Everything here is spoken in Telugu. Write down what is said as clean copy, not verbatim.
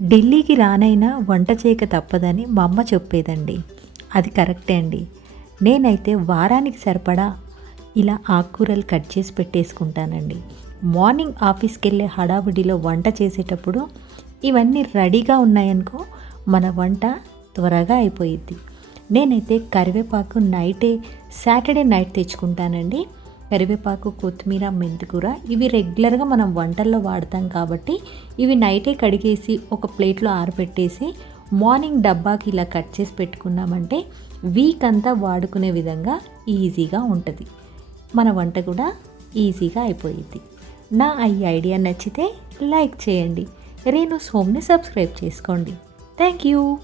ఢిల్లీకి రానైనా వంట చేయక తప్పదని మా అమ్మ చెప్పేదండి. అది కరెక్టే అండి. నేనైతే వారానికి సరిపడా ఇలా ఆకుకూరలు కట్ చేసి పెట్టేసుకుంటానండి. మార్నింగ్ ఆఫీస్‌కెళ్ళే హడావిడిలో వంట చేసేటప్పుడు ఇవన్నీ రెడీగా ఉన్నాయనుకో మన వంట త్వరగా అయిపోయిద్ది. నేనైతే కరివేపాకు సాటర్డే నైట్ తెచ్చుకుంటానండి. కరివేపాకు, కొత్తిమీర, మెంతికూర ఇవి రెగ్యులర్గా మనం వంటల్లో వాడతాం కాబట్టి ఇవి నైటే కడిగేసి ఒక ప్లేట్లో ఆరబెట్టేసి మార్నింగ్ డబ్బాకి ఇలా కట్ చేసి పెట్టుకున్నామంటే వీక్ అంతా వాడుకునే విధంగా ఈజీగా ఉంటుంది. మన వంట కూడా ఈజీగా అయిపోయిద్ది. నా ఈ ఐడియా నచ్చితే లైక్ చేయండి. రేణుస్ హోమ్ని సబ్స్క్రైబ్ చేసుకోండి. Thank you.